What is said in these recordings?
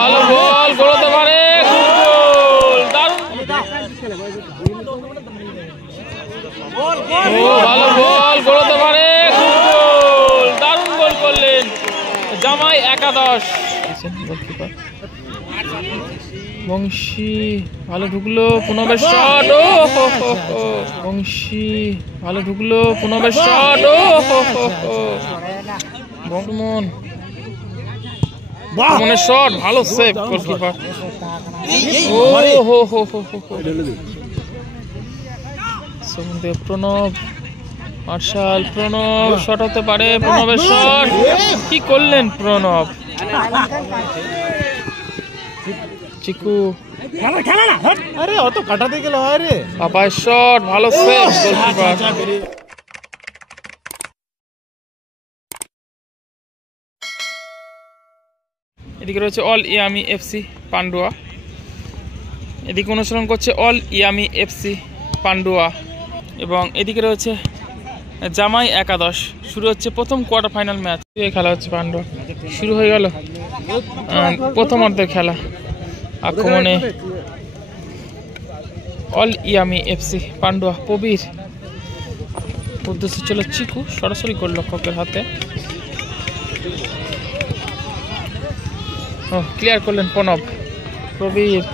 ভালো বল, গোলতে পারে, ভালো বল, গোলতে পারে, দারুণ গোল করলেন জামাই একাদশ। বংশী ভালো ঢুকলো, পুনবের শট, ও বংশী ভালো ঢুকলো, পুনবের শট, ও বর্ধমান মনের শট, ভালো সেভ গোলকিপার। ও হো হো হো হো, সোমদেব, প্রণব, মার্শাল, প্রণব শট হতে পারে, প্রণবের শট, কি করলেন প্রণব। চিকু, আরে অত কাটাতে গেল হয় রে, পাপায়ের শট, ভালো সেভ গোলকিপার। এদিকে রয়েছে অল ইয়ামি এফসি পান্ডুয়া, এদিকে অনুসরণ করছে অল ইয়ামি এফসি পান্ডুয়া, এবং এদিকে রয়েছে জামাই একাদশ। শুরু হচ্ছে প্রথম কোয়ার্টার ফাইনাল ম্যাচ, খেলা হচ্ছে পান্ডুয়া, শুরু হয়ে গেল প্রথম অর্ধের খেলা। আক্রমণে অল ইয়ামি এফসি পান্ডুয়া, প্রবীর উদ্দেশ্য ছিল চিকু, সরাসরি গোলরক্ষকের হাতে, ক্লিয়ার করলেন Pranab, Prabir,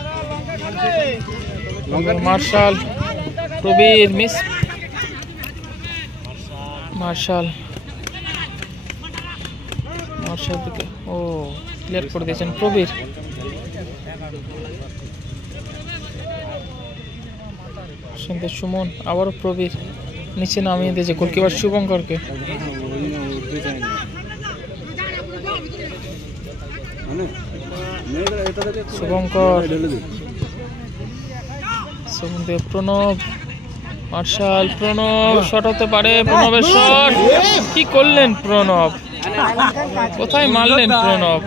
Marshall, Prabir miss, Marshall দিকে ও ক্লিয়ার করে দিয়েছেন প্রবীর। সুমন, আবারও প্রবীর নিচে নামিয়ে দিয়েছে গোলকিপার শুভঙ্করকে। শুভঙ্কর, সোমদেব, প্রণব, মার্শাল, প্রণব শট হতে পারে, প্রণবের শট, কি করলেন প্রণব, কোথায় মারলেন প্রণব।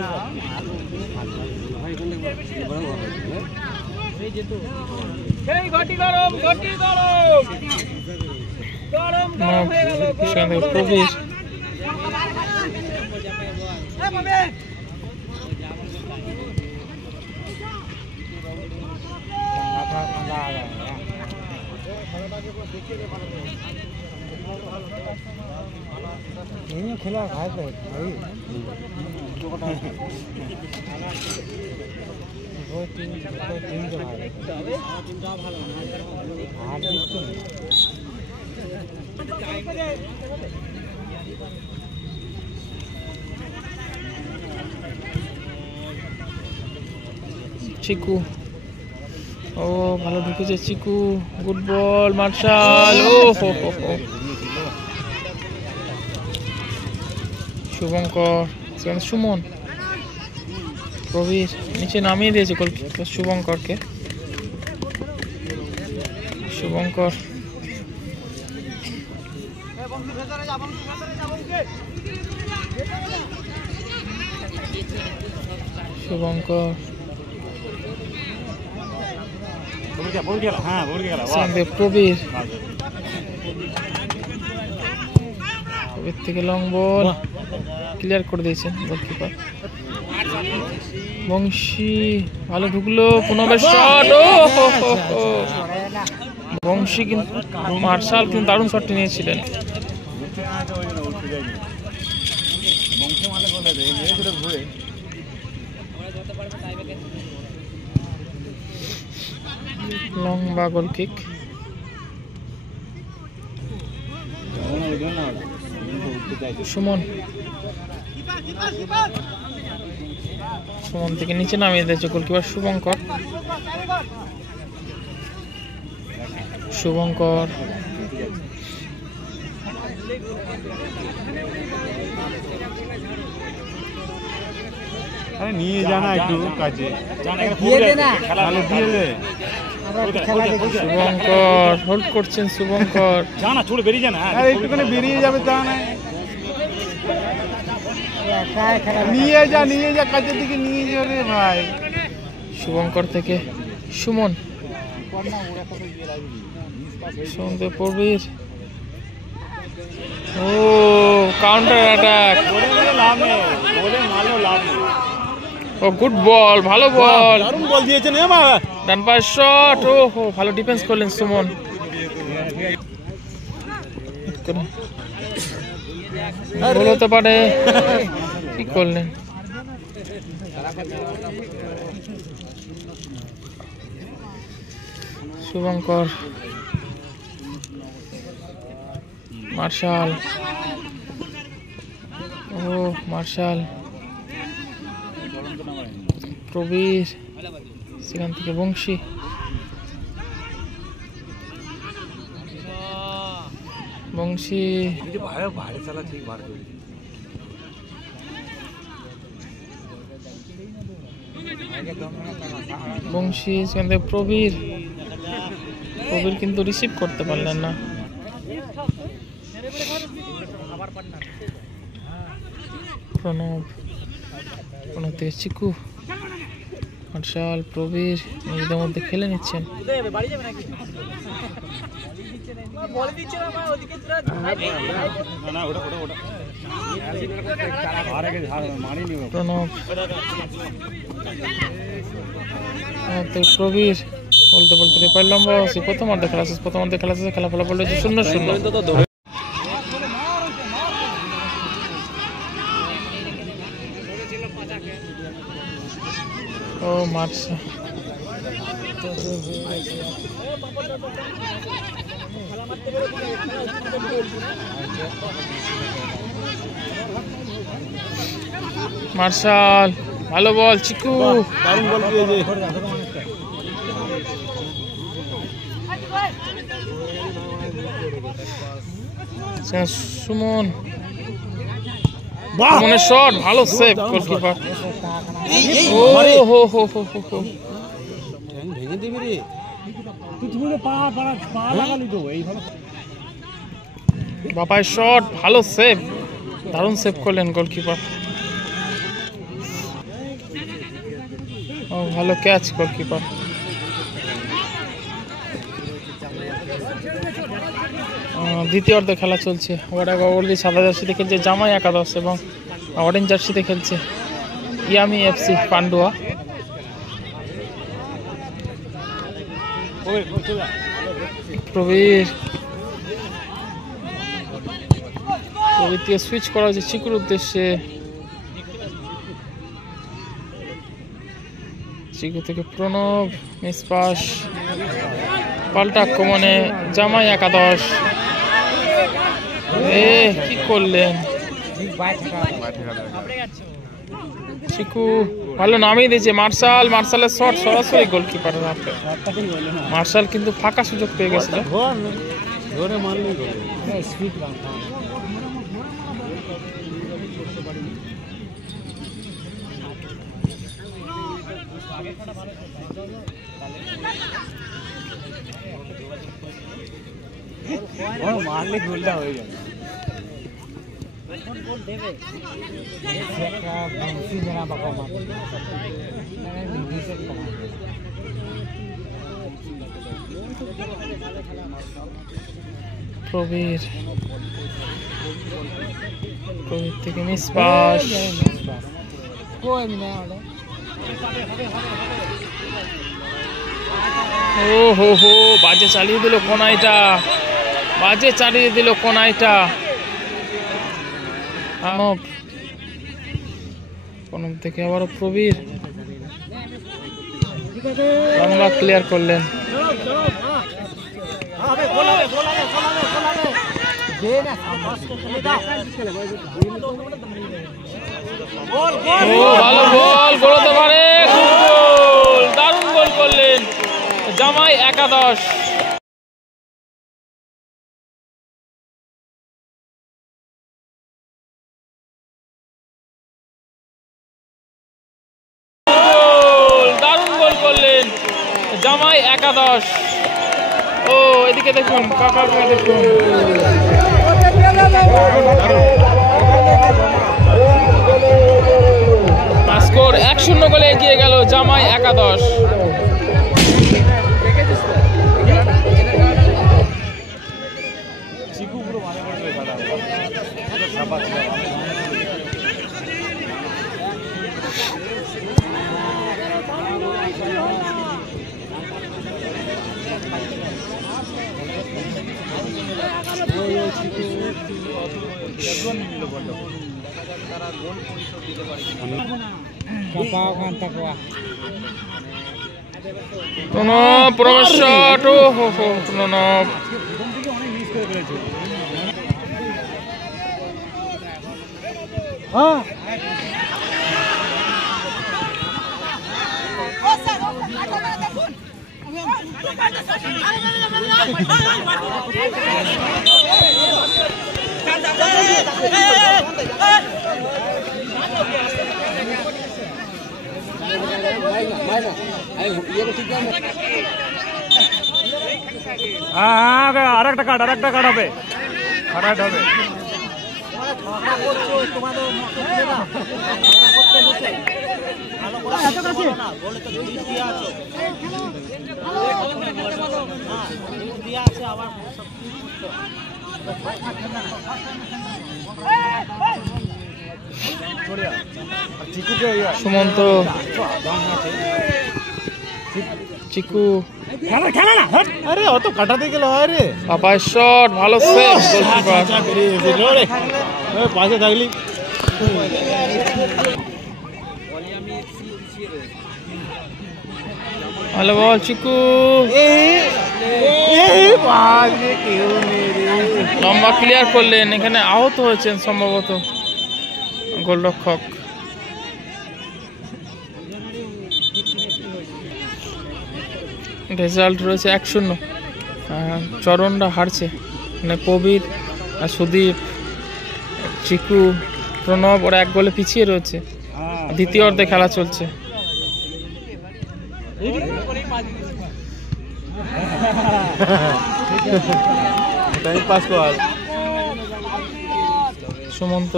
প্রবীর, খেলা খায় চিকু, ও ভালো ঢুকেছে চিকু, গুড বল, মার্শাল, ও হো হো হো, শুভঙ্কর, সুমন, প্রবীর নিচে নামিয়ে দিয়েছে গোলকিপার শুভঙ্করকে। শুভঙ্কর, শুভঙ্কর, প্রবীর, প্রবীর থেকে লং বল, ক্লিয়ার করে দিয়েছেন গোলকিপার। বংশী ভালো ঢুকলো, পুনবের শট, ও বংশী কিন্তু, মার্শাল কিন্তু দারুণ শটটি নিয়েছিলেন। লং বা গোল কিক, সুমন, সুমন থেকে নিচে নামিয়ে দিয়েছে গোলকিপার শুভঙ্কর। শুভঙ্কর, নিয়ে জানা একটু কাজে শুভঙ্কর হোল্ড করছেন, শুভঙ্কর জানা ছুড়ে বেরিয়ে জানা একটুখানি বেরিয়ে যাবে, তা নয় নিয়ে যা কাজের দিকে নিয়ে যা রে ভাই। শুভঙ্কর থেকে সুমন, সন্দেহ প্রবীর, ও কাউন্টার অ্যাটাক। ও গুড বল, ভালো বল, দারুণ বল দিয়েছেন ডান পায়ের শট। ও হো, ভালো ডিফেন্স করলেন সুমন। গোল হতে পারে, কি করলেন? শুভঙ্কর, মার্শাল, ও মার্শাল, প্রবীর, সেখান থেকে বংশী, বংশী, বংশী, সেখান থেকে প্রবীর, প্রবীর কিন্তু রিসিভ করতে পারলেন না। প্রণব, প্রণব থেকে চিকু, মার্শাল, প্রবীর নিজেদের মধ্যে খেলে নিচ্ছেন। প্রণব, প্রবীর বলতে বলতে রেপার লম্বা প্রথম অর্ধে খেলা শেষ, প্রথম অর্ধে খেলা শেষে খেলা ফলাফল হয়েছে 0-0। ও মার্শাল, মার্শাল ভালো বল, চিকু দারুণ বল দিয়েছে। সুমন, সুমনের শট ভালো সেভ গোলকিপার। ও হো হো হো হো হো, ভেঙে দিবি রে তুই, পা লাগালি তো এইভাবে। বাপায় শট ভালো সেভ, দারুণ সেভ করলেন গোলকিপার। ও ভালো ক্যাচ গোলকিপার। দ্বিতীয় অর্ধে খেলা চলছে। ওয়ার্ডি সাদা জার্সিতে খেলছে জামাই একাদশ এবং অরেঞ্জ জার্সিতে খেলছে ইয়ামি এফসি পান্ডুয়া। প্রবীর, প্রবীর থেকে সুইচ করা হয়েছে চিকুর উদ্দেশ্যে। চিকু থেকে প্রণব, মিস পাস, পাল্টা আক্রমণে জামাই একাদশ। কি করলেন চিকু, ভালো নামিয়ে দিয়েছে মার্শাল, মার্শালের শট সরাসরি গোলকিপারের হাতে। মার্শাল কিন্তু ফাঁকা সুযোগ পেয়ে গেছিল। মারলে গোলটা হয়ে যাবে। প্রবীর, প্রবীর থেকে মিস পাস। ও হো হো, বাজে চালিয়ে দিল কোনাইটা, বাজে চালিয়ে দিল কোনাইটা। প্রণব থেকে আবারও প্রবীর, বাংলা ক্লিয়ার করলেন। ও ভালো বল, গোল হতে পারে, গোল, দারুণ গোল করলেন জামাই একাদশ। দারুণ গোল করলেন জামাই একাদশ। ও এদিকে দেখুন, কাকার দেখুন, স্কোর 1-0 গোলে এগিয়ে গেল জামাই একাদশ। চিকু পুরো ভালো করে প্রণব প্রবেশ শট, ও হো হো প্রণব। আরেকটা কাট হবে, কাট হবে। সুমন্ত, চিকু, আরে অত কাটাতে গেলে হয় রে। পাপাই শট, ভালো সেভ গোলকিপার। পাশে থাকলি ভালো বল চিকু, লম্বা ক্লিয়ার করলেন, এখানে আহত হয়েছেন সম্ভবত গোলরক্ষক। রেজাল্ট রয়েছে 1-0। চরণরা হারছে, মানে প্রবীর আর সুদীপ, চিকু, প্রণব ওরা 1 গোলে পিছিয়ে রয়েছে। দ্বিতীয় অর্ধে খেলা চলছে। সুমন্ত,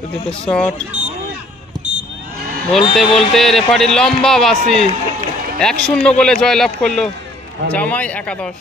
সুদীপের শট, বলতে বলতে রেফারির লম্বা বাঁশি। 1-0 গোলে জয়লাভ করলো জামাই একাদশ।